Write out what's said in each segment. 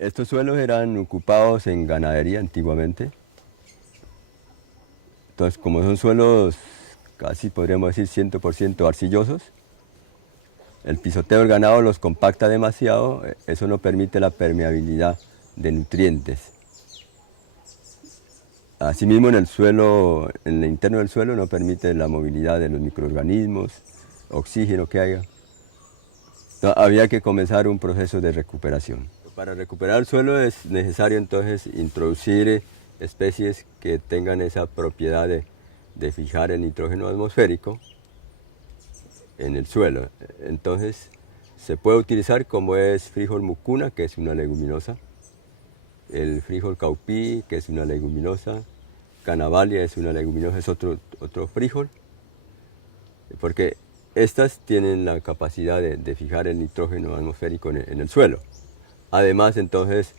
Estos suelos eran ocupados en ganadería antiguamente. Entonces, como son suelos casi podríamos decir 100% arcillosos, el pisoteo del ganado los compacta demasiado, eso no permite la permeabilidad de nutrientes. Asimismo, en el suelo, en el interno del suelo no permite la movilidad de los microorganismos, oxígeno que haya. Entonces, había que comenzar un proceso de recuperación. Para recuperar el suelo es necesario entonces introducir especies que tengan esa propiedad de fijar el nitrógeno atmosférico en el suelo. Entonces se puede utilizar como es frijol mucuna, que es una leguminosa, el frijol caupí, que es una leguminosa, canavalia es una leguminosa, es otro frijol, porque estas tienen la capacidad de fijar el nitrógeno atmosférico en el suelo. Además, entonces,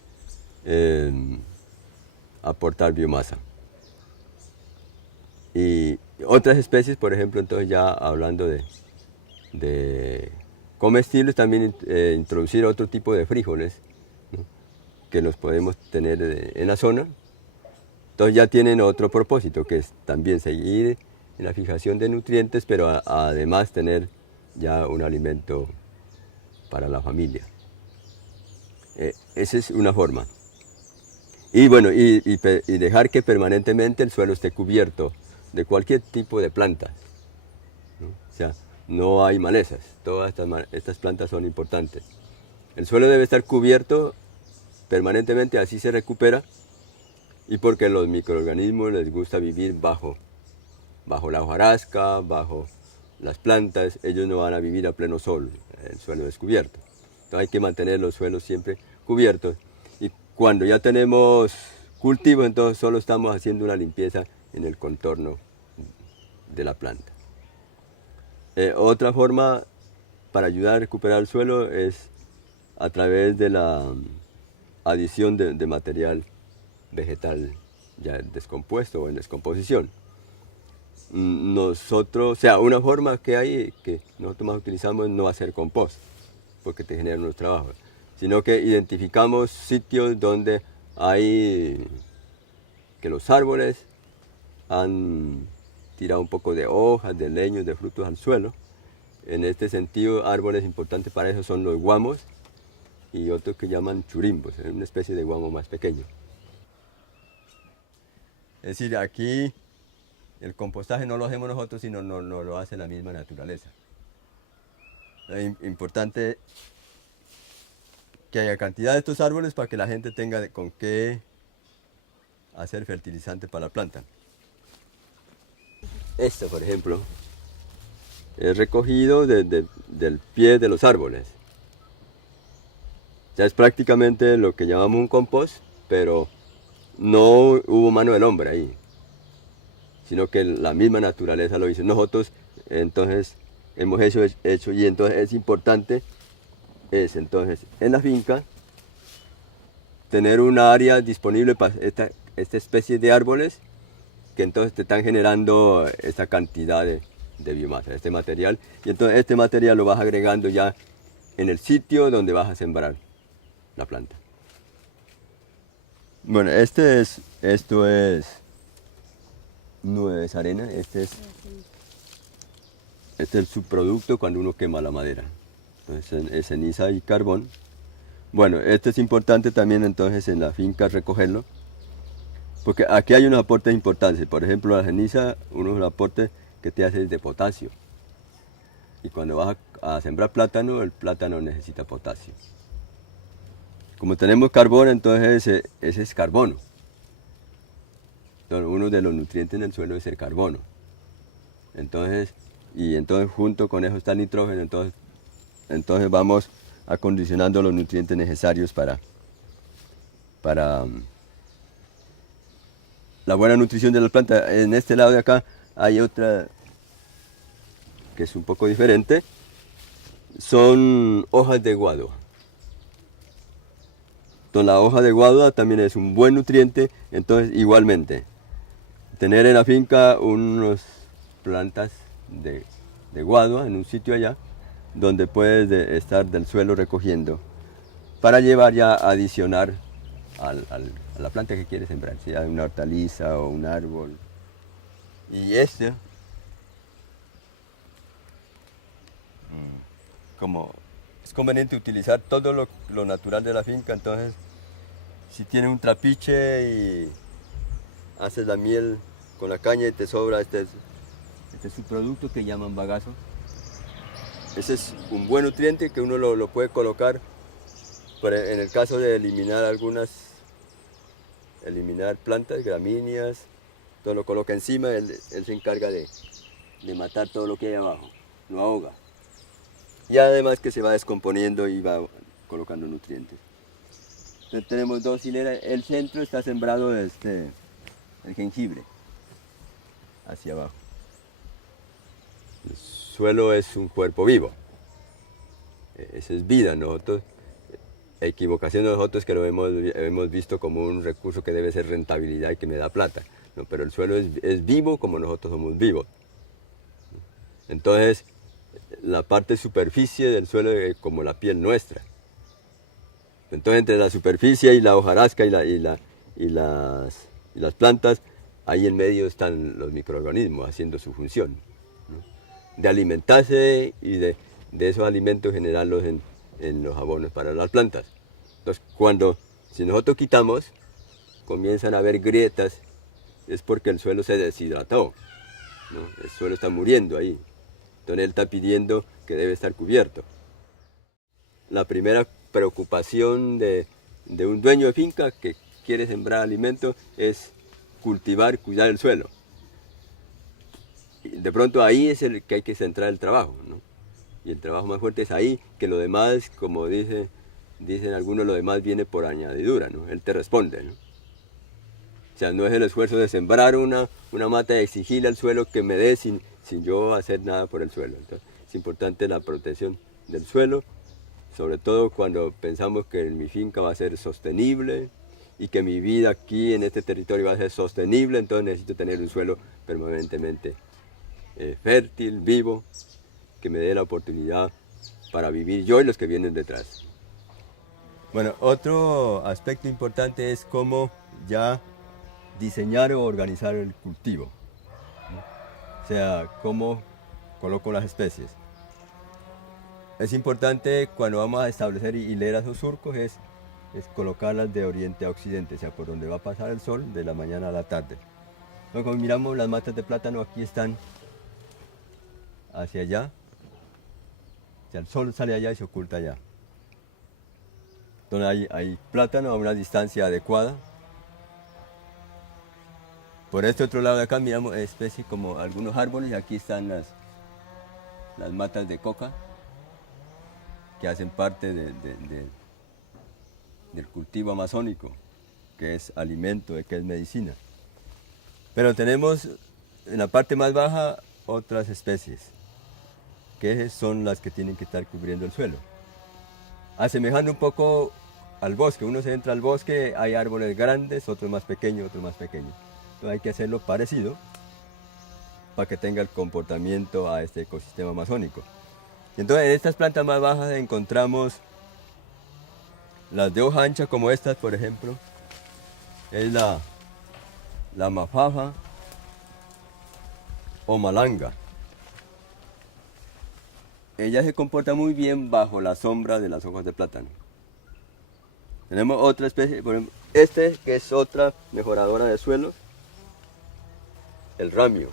aportar biomasa. Y otras especies, por ejemplo, entonces ya hablando de comestibles, también introducir otro tipo de frijoles, ¿no?, que los podemos tener en la zona. Entonces ya tienen otro propósito, que es también seguir en la fijación de nutrientes, pero además tener ya un alimento para la familia. Esa es una forma. Y bueno, y dejar que permanentemente el suelo esté cubierto de cualquier tipo de plantas, ¿no? O sea, no hay malezas, todas estas plantas son importantes. El suelo debe estar cubierto permanentemente, así se recupera, y porque los microorganismos les gusta vivir bajo la hojarasca, bajo las plantas, ellos no van a vivir a pleno sol, el suelo descubierto. Entonces hay que mantener los suelos siempre cubiertos, y cuando ya tenemos cultivos, entonces solo estamos haciendo una limpieza en el contorno de la planta. Otra forma para ayudar a recuperar el suelo es a través de la adición de material vegetal ya descompuesto o en descomposición. Nosotros, o sea, una forma que hay que nosotros más utilizamos es no hacer compost, porque te genera unos trabajos, sino que identificamos sitios donde hay que los árboles han tirado un poco de hojas, de leños, de frutos al suelo. En este sentido, árboles importantes para eso son los guamos y otros que llaman churimbos, es una especie de guamo más pequeño. Es decir, aquí el compostaje no lo hacemos nosotros, sino no lo hace la misma naturaleza. Es importante que haya cantidad de estos árboles para que la gente tenga con qué hacer fertilizante para la planta. Esto, por ejemplo, es recogido del pie de los árboles. Ya es prácticamente lo que llamamos un compost, pero no hubo mano del hombre ahí, sino que la misma naturaleza lo hizo. Nosotros entonces hemos hecho y entonces es importante entonces en la finca tener un área disponible para esta especie de árboles que entonces te están generando esta cantidad de biomasa, este material, y entonces este material lo vas agregando ya en el sitio donde vas a sembrar la planta. Bueno, esto es nuez arena, este es el subproducto cuando uno quema la madera. Entonces es ceniza y carbón. Bueno, esto es importante también entonces en la finca recogerlo, porque aquí hay unos aportes importantes. Por ejemplo, la ceniza, uno de los aportes que te hace es de potasio. Y cuando vas a sembrar plátano, el plátano necesita potasio. Como tenemos carbón, entonces ese es carbono. Entonces, uno de los nutrientes en el suelo es el carbono. Entonces junto con eso está el nitrógeno, entonces vamos acondicionando los nutrientes necesarios para la buena nutrición de la planta. En este lado de acá hay otra que es un poco diferente, son hojas de guadua. Entonces la hoja de guadua también es un buen nutriente, entonces igualmente tener en la finca unas plantas de guadua en un sitio allá donde puedes estar del suelo recogiendo para llevar ya a adicionar a la planta que quieres sembrar, sea una hortaliza o un árbol. Y este, como es conveniente utilizar todo lo natural de la finca, entonces si tienes un trapiche y haces la miel con la caña y te sobra, este es su producto que llaman bagazo. Ese es un buen nutriente que uno lo puede colocar en el caso de eliminar plantas, gramíneas, todo lo coloca encima, él se encarga de matar todo lo que hay abajo, lo ahoga. Y además que se va descomponiendo y va colocando nutrientes. Entonces tenemos dos hileras, el centro está sembrado el jengibre, hacia abajo. El suelo es un cuerpo vivo, esa es vida. Nosotros, equivocación de nosotros que lo hemos visto como un recurso que debe ser rentabilidad y que me da plata, no, pero el suelo es vivo como nosotros somos vivos. Entonces, la parte superficie del suelo es como la piel nuestra. Entonces, entre la superficie y la hojarasca y las plantas, ahí en medio están los microorganismos haciendo su función, ¿no? De alimentarse y de esos alimentos generarlos en los abonos para las plantas. Entonces, si nosotros quitamos, comienzan a haber grietas, es porque el suelo se deshidrató, ¿no? El suelo está muriendo ahí. Entonces él está pidiendo que debe estar cubierto. La primera preocupación de un dueño de finca que quiere sembrar alimento es cultivar, cuidar el suelo. Y de pronto ahí es el que hay que centrar el trabajo, ¿no? Y el trabajo más fuerte es ahí, que lo demás, como dicen algunos, lo demás viene por añadidura, ¿no? Él te responde, ¿no? O sea, no es el esfuerzo de sembrar una mata y exigirle al suelo que me dé sin yo hacer nada por el suelo. Entonces, es importante la protección del suelo, sobre todo cuando pensamos que mi finca va a ser sostenible y que mi vida aquí en este territorio va a ser sostenible, entonces necesito tener un suelo permanentemente fértil, vivo, que me dé la oportunidad para vivir yo y los que vienen detrás. Bueno, otro aspecto importante es cómo ya diseñar o organizar el cultivo, ¿no? O sea, cómo coloco las especies. Es importante cuando vamos a establecer hileras o surcos es colocarlas de oriente a occidente, o sea, por donde va a pasar el sol de la mañana a la tarde. Luego, como miramos las matas de plátano, aquí están hacia allá, o sea, el sol sale allá y se oculta allá. Entonces hay plátano a una distancia adecuada. Por este otro lado de acá miramos especies como algunos árboles, y aquí están las matas de coca, que hacen parte del cultivo amazónico, que es alimento, que es medicina. Pero tenemos en la parte más baja otras especies, que son las que tienen que estar cubriendo el suelo. Asemejando un poco al bosque, uno se entra al bosque, hay árboles grandes, otros más pequeños, otros más pequeños. Entonces hay que hacerlo parecido para que tenga el comportamiento a este ecosistema amazónico. Entonces en estas plantas más bajas encontramos las de hoja ancha, como estas, por ejemplo, es la mafafa o malanga. Ella se comporta muy bien bajo la sombra de las hojas de plátano. Tenemos otra especie, por ejemplo, que es otra mejoradora de suelos, el ramio,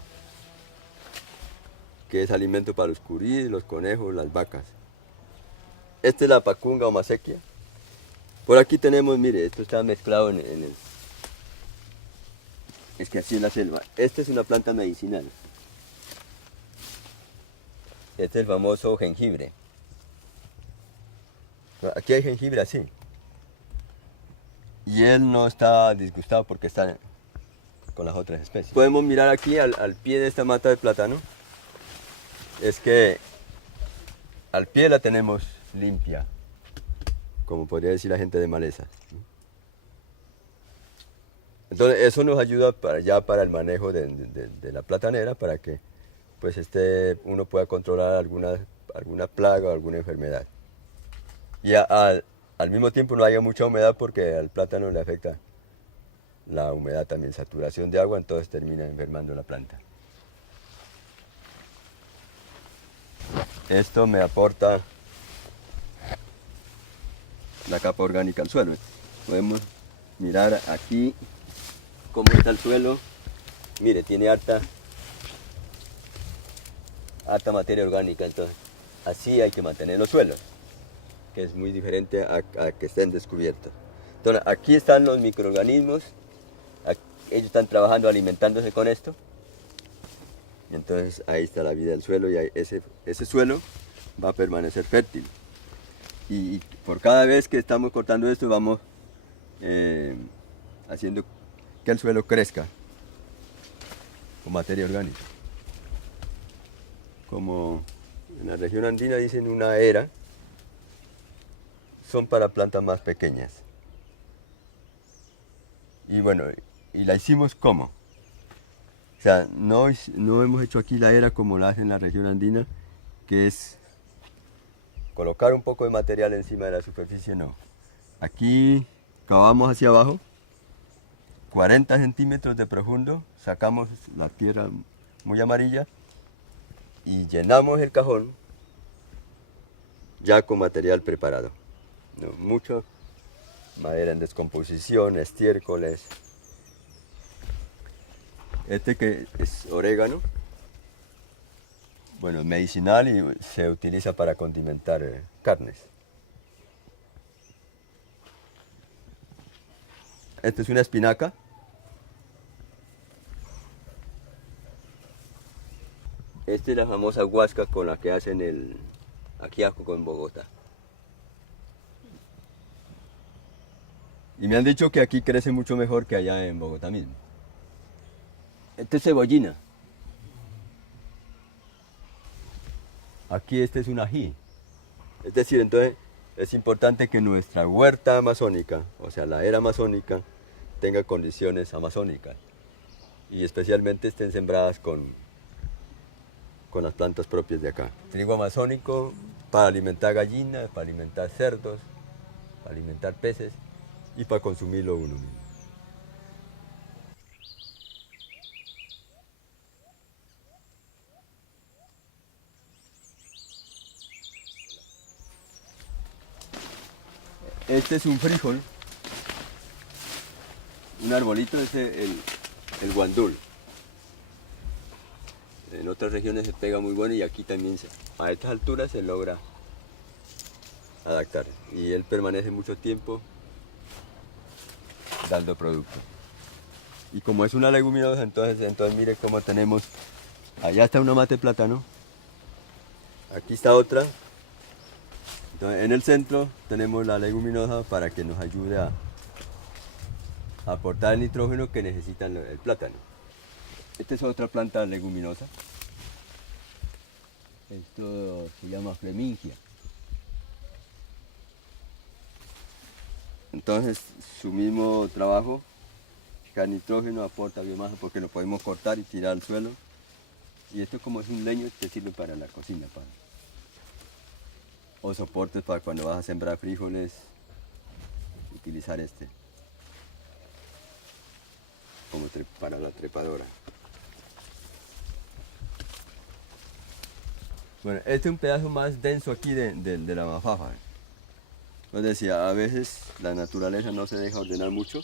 que es alimento para los curíes, los conejos, las vacas. Esta es la pacunga o masequia. Por aquí tenemos, mire, esto está mezclado en el... Es que así es la selva. Esta es una planta medicinal. Este es el famoso jengibre. Aquí hay jengibre así. Y él no está disgustado porque está con las otras especies. Podemos mirar aquí al pie de esta mata de plátano. Es que al pie la tenemos limpia, como podría decir la gente de maleza. Entonces eso nos ayuda para el manejo de la platanera, para que pues uno pueda controlar alguna plaga o alguna enfermedad. Y al mismo tiempo no haya mucha humedad porque al plátano le afecta la humedad también, saturación de agua, entonces termina enfermando la planta. Esto me aporta la capa orgánica al suelo. Podemos mirar aquí cómo está el suelo. Mire, tiene harta materia orgánica, entonces así hay que mantener los suelos, que es muy diferente a que estén descubiertos. Entonces aquí están los microorganismos, ellos están trabajando, alimentándose con esto. Entonces ahí está la vida del suelo y ese suelo va a permanecer fértil. Y por cada vez que estamos cortando esto vamos haciendo que el suelo crezca con materia orgánica. Como en la región andina dicen una era, son para plantas más pequeñas. Y bueno, y la hicimos ¿cómo? O sea, no hemos hecho aquí la era como la hacen en la región andina, que es colocar un poco de material encima de la superficie, no. Aquí cavamos hacia abajo, 40 centímetros de profundo, sacamos la tierra muy amarilla y llenamos el cajón ya con material preparado. No, mucho madera en descomposición, estiércoles. Este que es orégano, bueno, es medicinal y se utiliza para condimentar carnes. Esta es una espinaca. Esta es la famosa guasca con la que hacen el ajiaco en Bogotá. Y me han dicho que aquí crece mucho mejor que allá en Bogotá mismo. Esta es cebollina. Aquí este es un ají. Es decir, entonces es importante que nuestra huerta amazónica, o sea, la era amazónica, tenga condiciones amazónicas. Y especialmente estén sembradas con las plantas propias de acá. Trigo amazónico para alimentar gallinas, para alimentar cerdos, para alimentar peces y para consumirlo uno mismo. Este es un frijol, un arbolito, el guandul. En otras regiones se pega muy bueno y aquí también a estas alturas se logra adaptar. Y él permanece mucho tiempo dando producto. Y como es una leguminosa, entonces mire cómo tenemos, allá está una mate de plátano, aquí está otra. Entonces, en el centro tenemos la leguminosa para que nos ayude a aportar el nitrógeno que necesita el plátano. Esta es otra planta leguminosa. Esto se llama flemingia. Entonces su mismo trabajo, el nitrógeno aporta biomasa porque lo podemos cortar y tirar al suelo. Y esto como es un leño te sirve para la cocina, o soportes para cuando vas a sembrar frijoles, utilizar este como para la trepadora. Bueno, este es un pedazo más denso aquí de la mafafa. Os decía, a veces la naturaleza no se deja ordenar mucho.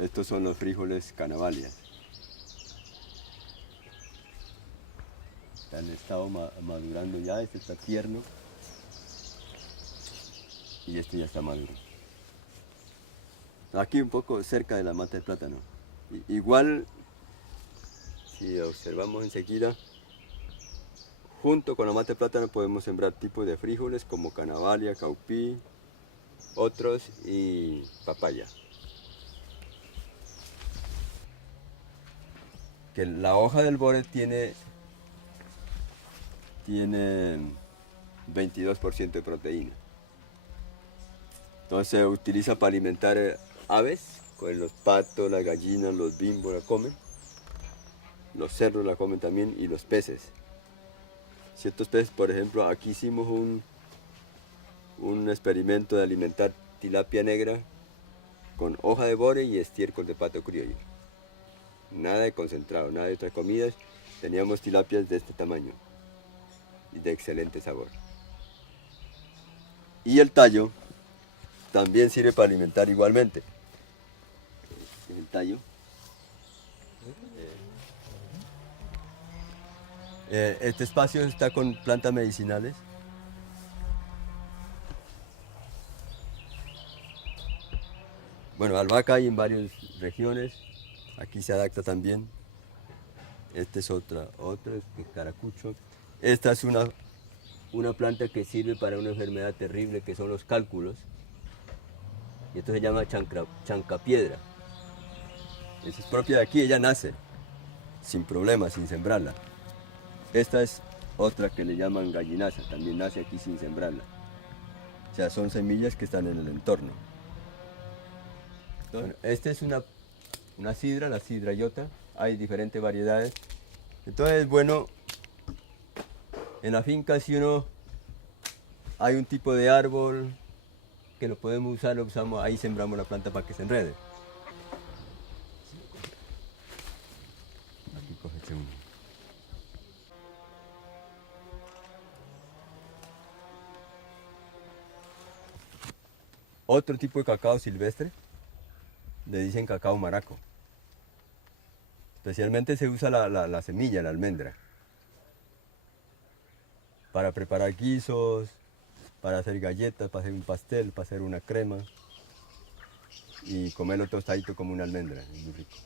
Estos son los frijoles canavalias. Han estado madurando ya, este está tierno y este ya está maduro. Aquí un poco cerca de la mata de plátano. Igual, si observamos enseguida, junto con la mata de plátano podemos sembrar tipos de frijoles como canavalia, caupí, otros y papaya. Que la hoja del bore tiene 22% de proteína. Entonces se utiliza para alimentar aves, pues los patos, las gallinas, los bimbos la comen, los cerdos la comen también y los peces. Ciertos peces, por ejemplo, aquí hicimos un experimento de alimentar tilapia negra con hoja de bore y estiércol de pato criollo. Nada de concentrado, nada de otras comidas. Teníamos tilapias de este tamaño y de excelente sabor. Y el tallo también sirve para alimentar igualmente. El tallo. Este espacio está con plantas medicinales. Bueno, albahaca hay en varias regiones. Aquí se adapta también. Esta es otra que es caracucho. Esta es una planta que sirve para una enfermedad terrible que son los cálculos. Y esto se llama chancapiedra. Esa es propia de aquí, ella nace sin problemas, sin sembrarla. Esta es otra que le llaman gallinaza, también nace aquí sin sembrarla. O sea, son semillas que están en el entorno. Entonces, esta es una sidra, la sidra yota. Hay diferentes variedades. Entonces, bueno, en la finca si hay un tipo de árbol que lo podemos usar, lo usamos, ahí sembramos la planta para que se enrede. Aquí cógete uno. Otro tipo de cacao silvestre, le dicen cacao maraco. Especialmente se usa la semilla, la almendra, para preparar guisos, para hacer galletas, para hacer un pastel, para hacer una crema y comerlo tostadito como una almendra, es muy rico.